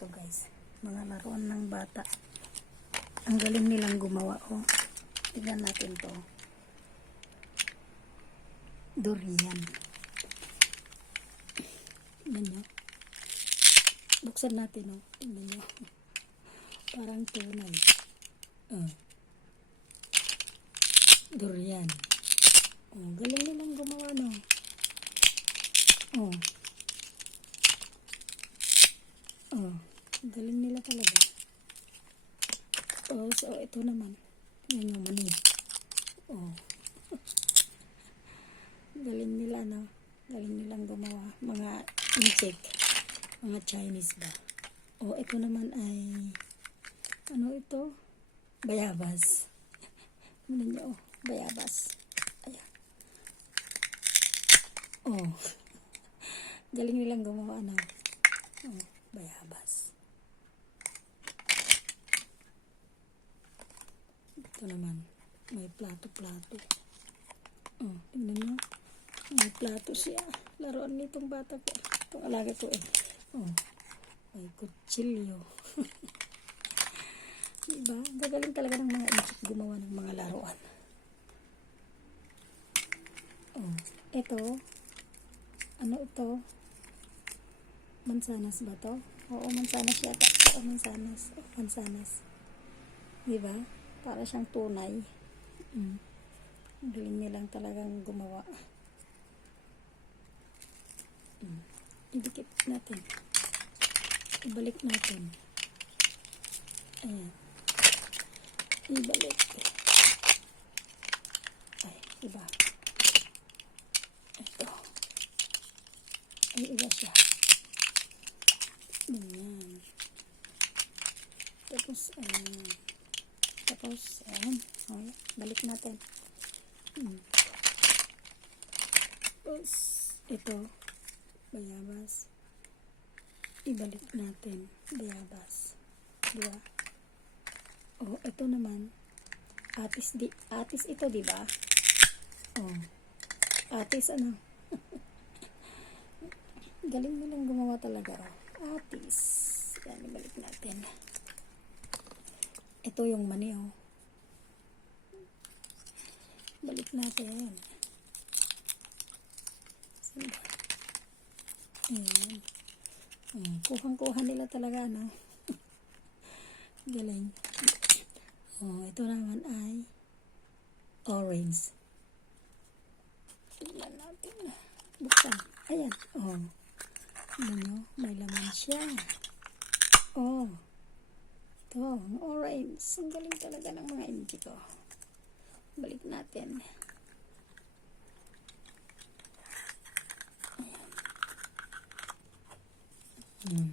Ito guys, mga laruan ng bata. Ang galing nilang gumawa, oh. Tignan natin to. Durian. Tignan nyo. Buksan natin, oh. Tignan nyo. Parang tunay. Durian. Oh, galing nilang gumawa, no. Oh. Oh, galing nila talaga. Oh, so ito naman. Tingnan nyo, mani. Oh. Galing nila, no? Galing nilang gumawa. Mga insect. Mga Chinese ba? Oh, ito naman ay ano ito? Bayabas. Tingnan nyo, oh. Bayabas. Ayan. Oh. Galing nilang gumawa, no? Oh, bayabas. Ito naman, may plato-plato. Oh, tingnan nyo. May plato siya. Laruan nitong bata ko. Itong alaga ko eh. Oh, may kutsilyo. Diba? Gagaling talaga ng mga insik gumawa ng mga laruan. Oh, ito. Ano ito? Mansanas ba to? Oo, mansanas yata. Oo, mansanas. Oh, mansanas. Diba? Para siyang tunay. Galing nilang talagang gumawa. Idikit natin. Ibalik natin. Ayan. Ibalik. Ay, iba. Ito. Ay, iba siya. Ganyan. Tapos, ayan. Tapos, ayan. Oh, balik natin. Tapos, ito. Bayabas. Ibalik natin. Bayabas. Diba? Oh, ito naman. Atis ito, diba? Oh. Atis, ano? Galing nilang gumawa talaga. Oh. Atis. Yan, ibalik natin. Ito yung mani, oh. Balik natin. Ayan. Kuhang-kuha nila talaga, no? Galing. Oh, ito naman ay orange. Tignan natin. Buksan. Ayan. Oh. Ano, may laman siya. Oh. Ito, ang orange. Ang galing talaga ng mga hindi ko. Balik natin. Ayan.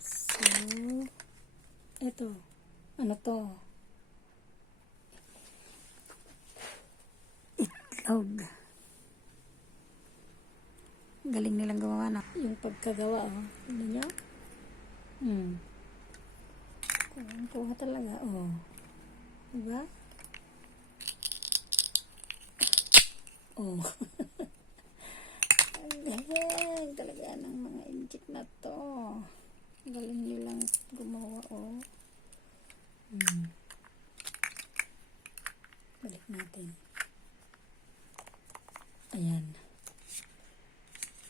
So, ito. Ano to? Itlog. Galing nilang gumawa na. Yung pagkagawa, oh. Ano nyo? Kuha talaga, oh. Diba? Oh. Ang galing talaga ng mga injik na to. Galing nilang gumawa, oh. Balik natin. Ayan.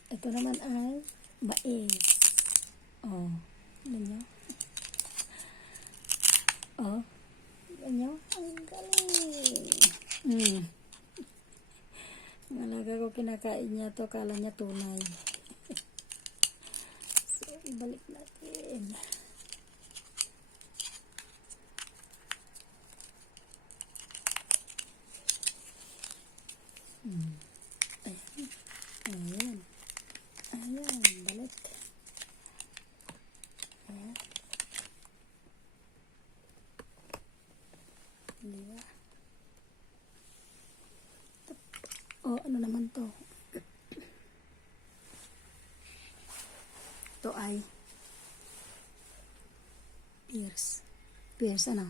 Ito naman ay mais. Oh. Ano nyo? Oh. Ano nyo? Ang galing. Ang alaga ko kinakain niya to. Kala niya tunay. So, ibalik natin. Ayan. Ayan. Ayan. Balik. Ayan. Diba? Oh, ano naman to? Ito ay pears. Pears, ano?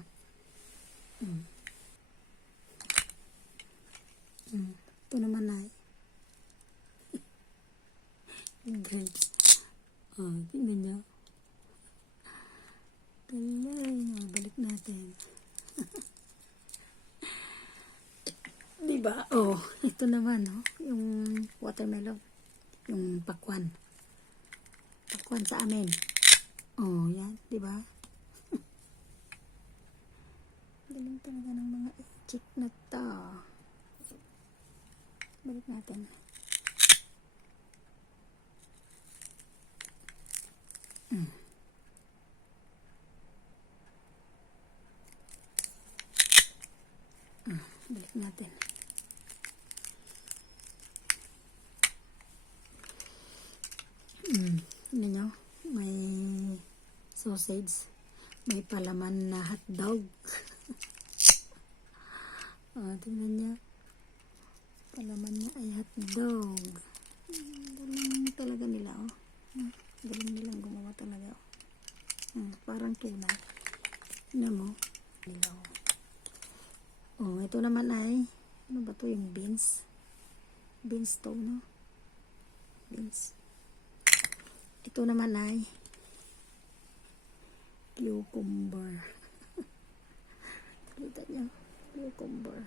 Ito naman ay grapes. Oh, tingnan niyo. Talay. Oh, balik natin. Diba? Oh, ito naman, oh. Yung watermelon. Yung pakwan. Pakwan sa amin. Oh, yan. Diba? Galing talaga ng mga chick na to. Balik natin. Balik natin. Ano nyo? May sausage. May palaman na hotdog. Tingnan nyo. Palaman na ay hotdog. Galing talaga nila, oh. Galing nilang gumawa talaga, oh. Parang tunay. Tingnan mo. Nila, oh. Oh, ito naman ay, ano ba to, yung beans? Beans to, no? Beans. Ito naman ay cucumber. Kita nyo? Cucumber.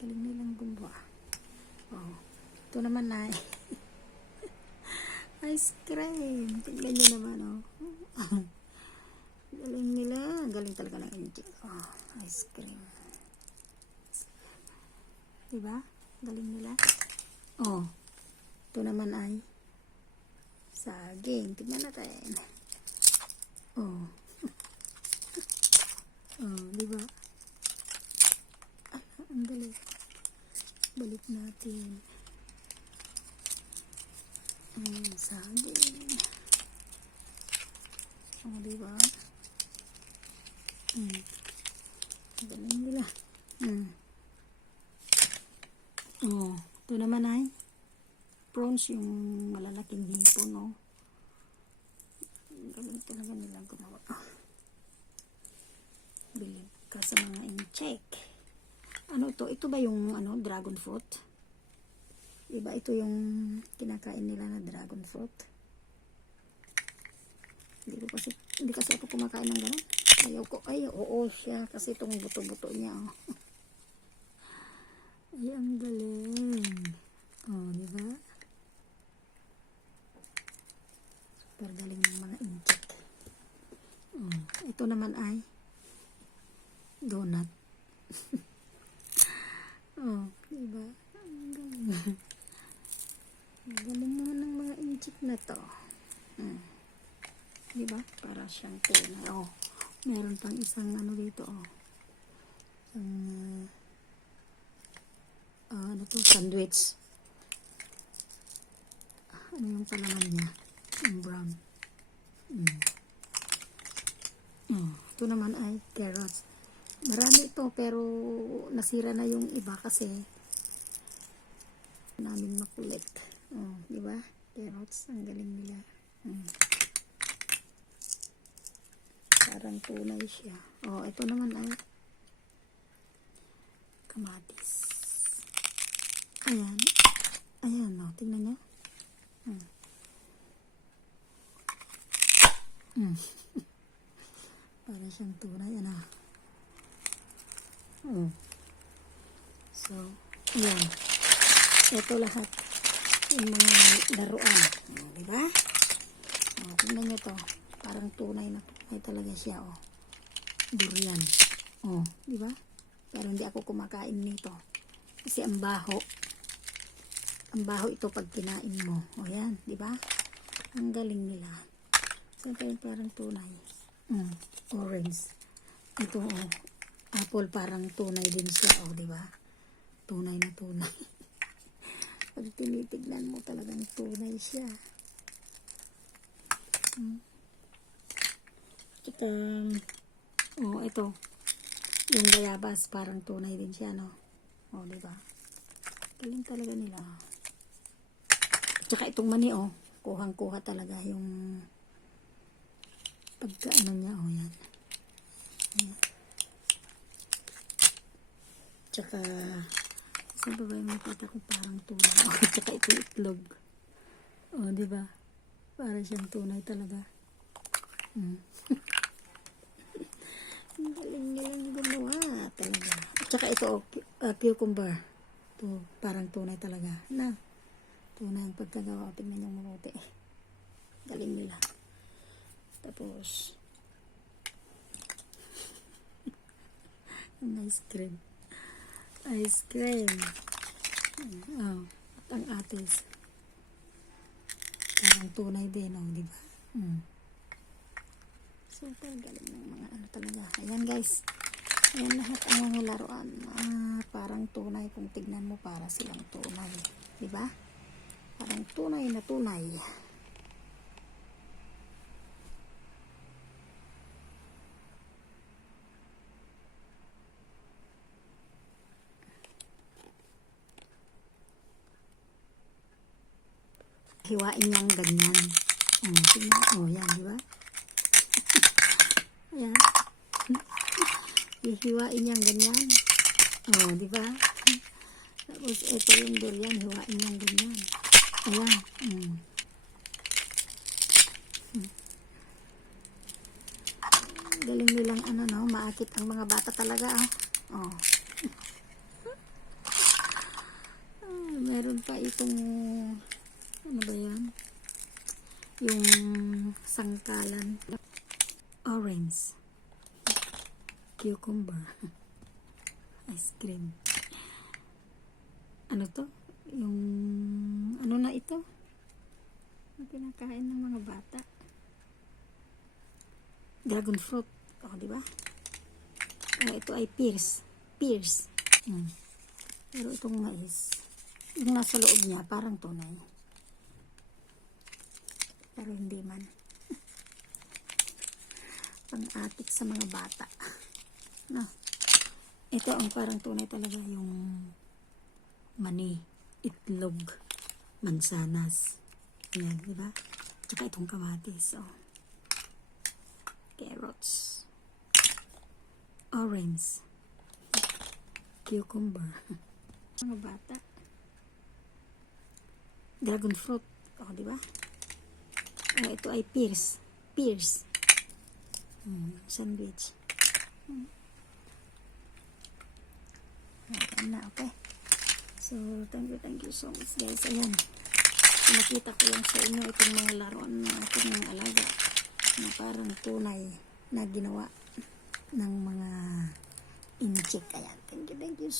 Galing nilang gumawa. Oh, ito naman ay ice cream. Tingnan nyo naman, oh. Galing nila. Galing talaga ng injik. Oh, ice cream. Diba? Galing nila. Oh, ito naman ay saging. Tignan natin. Oh. Oh, diba? Ang galing. Balik natin. Saging. Oh, diba? Galing nila. Oh, ito naman ay prawns, yung malalaking hipon, no? Galing talaga nilang gumawa. Bilib ka sa mga in-check. Ano ito? Ito ba yung ano, dragon fruit? Diba ito yung kinakain nila na dragon fruit? Hindi kasi ako kumakain ng gano'n. Ayaw ko. Ay, oo siya. Kasi itong buto-buto niya, oh. Ay, ang galing. Oh, diba? Super galing ng mga inject. Oh, ito naman ay donut. Oh, diba? Ang galing. Ang galing naman ng mga inject na to. Diba? Para siyang tunay. Oh, meron pang isang ano dito, oh. Ano to? Sandwich. Ano yung palaman niya? Yung brown. Ito naman ay carrots. Marami ito pero nasira na yung iba kasi namin makulit. Oh, di ba? Carrots, ang galing nila. Parang tunay siya. Oh, ito naman ay kamatis. Ayan. Ayan, oh, tingnan niyo. Para siyang tunay, ano. So, yan. Ito lahat yung mga laruan. Diba? Tingnan nyo to. Parang tunay na tunay talaga siya, oh. Durian. Diba? Pero hindi ako kumakain nito. Kasi ang baho. Ang baho ito pag kinain mo. Yan, diba? Ang galing nila. So, parang tunay. Orange. Ito, oh. Apple, parang tunay din siya, oh, diba? Tunay na tunay. Pag tinitignan mo, talagang tunay siya. Ito, oh, ito. Yung bayabas, parang tunay din siya, no? Oh, diba? Galing talaga nila. Tsaka itong mani, oh. Kuhang-kuha talaga yung pagkaano niya, oh, yan. Ayan. Tsaka Ito ba yung makita ko parang tunay. At saka ito itlog. O, di ba? Para siyang tunay talaga. Ang galing nilang gumawa talaga. At saka ito, cucumber. Ito, parang tunay talaga. Na, tunay ang pagkagawa. Tingnan niyong mabuti. Galing nila. Tapos, ang ice cream. Ice cream. Oh, at ang atis. Parang tunay din, oh, di ba? Super galing ng mga ano talaga. Ayan guys. Ayan lahat ang mga laruan. Parang tunay kung tignan mo, para silang tunay. Di ba? Parang tunay na tunay. Hiwain niyang ganyan. Tingnan. Yan, di ba? Ayan. Hihiwain niyang ganyan. Di ba? Tapos, ito yung durian. Hiwain niyang ganyan. Ayan. Galing nilang maakit ang mga bata talaga. Meron pa itong ano ba yan? Yung sangkalan. Orange. Cucumber. Ice cream. Ano to? Yung ano na ito? Ang pinakain ng mga bata. Dragon fruit. Di ba? Ito ay pears. Pears. Pero itong mais, yung nasa loob niya, parang tunay. Pero hindi man. Pang-atik sa mga bata. No. Ito ang parang tunay talaga, yung mani, itlog, mansanas. Yan, di ba? Tsaka itong kamatis. Carrots. Orange. Cucumber. Mga bata. Dragon fruit. Di ba? Ito ay pears. Pears. Sandwich. Ayan na, okay. So, thank you so much guys. Ayan. Nakita ko lang sa inyo itong mga laruan na aking mga alaga na parang tunay na ginawa ng mga incheck. Ayan. Thank you.